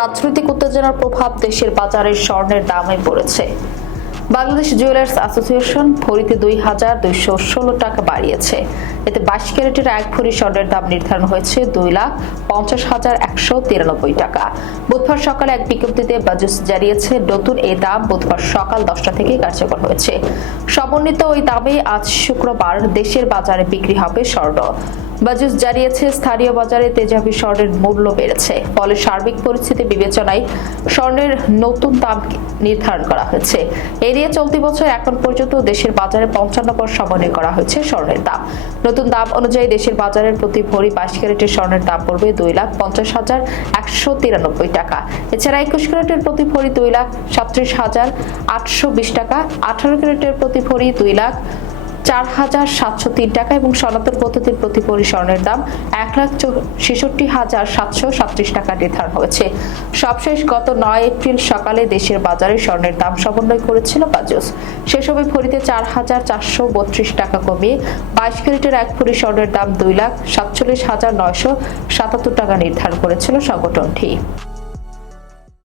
রাজনৈতিক উত্তেজনার প্রভাব দেশের বাজারে স্বর্ণের দামে পড়েছে। বাংলাদেশ জুয়েলার্স অ্যাসোসিয়েশন ভরিতে 2,216 টাকা বাড়িয়েছে। এতে 22 ক্যারেটের 1 ভরি স্বর্ণের দাম নির্ধারণ হয়েছে 2,50,193 টাকা। বুধবার সকালে এক বিজ্ঞপ্তিতে বাজুস জানিয়েছে, নতুন এই দাম বুধবার সকাল 10টা থেকে কার্যকর হয়েছে। সমন্বিত ওই দামে আজ শুক্রবার দেশের বাজারে বিক্রি হবে স্বর্ণ। বাজুস জানিয়েছে, স্থানীয় বাজারে তেজাবি স্বর্ণের মূল্য বেড়েছে, ফলে সার্বিক পরিস্থিতি বিবেচনায় স্বর্ণের নতুন দাম নির্ধারণ করা হয়েছে। এ নিয়ে চলতি বছর এখন পর্যন্ত দেশের বাজারে 55 সমন্বয় করা হয়েছে স্বর্ণের দাম। নতুন দাম অনুযায়ী দেশের বাজারের প্রতি ভরি 22 ক্যারেটের স্বর্ণের দাম পড়বে 2,50,193 টাকা। এছাড়া 21 ক্যারেটের প্রতি ভরি 2,37,820 টাকা, 18 ক্যারেটের প্রতি ভরি 2,04,703 টাকা এবং সনাতন পদ্ধতির প্রতি ভরি স্বর্ণের দাম 1,66,737 টাকা নির্ধারণ হয়েছে। সবশেষ গত 9 এপ্রিল সকালে দেশের বাজারে স্বর্ণের দাম সমন্বয় করেছিল বাজুস। সে সময় ভরিতে 4,432 টাকা কমিয়ে 22 ক্যারেটের 1 ভরি স্বর্ণের দাম 2,47,977 টাকা নির্ধারণ করেছিল সংগঠনটি।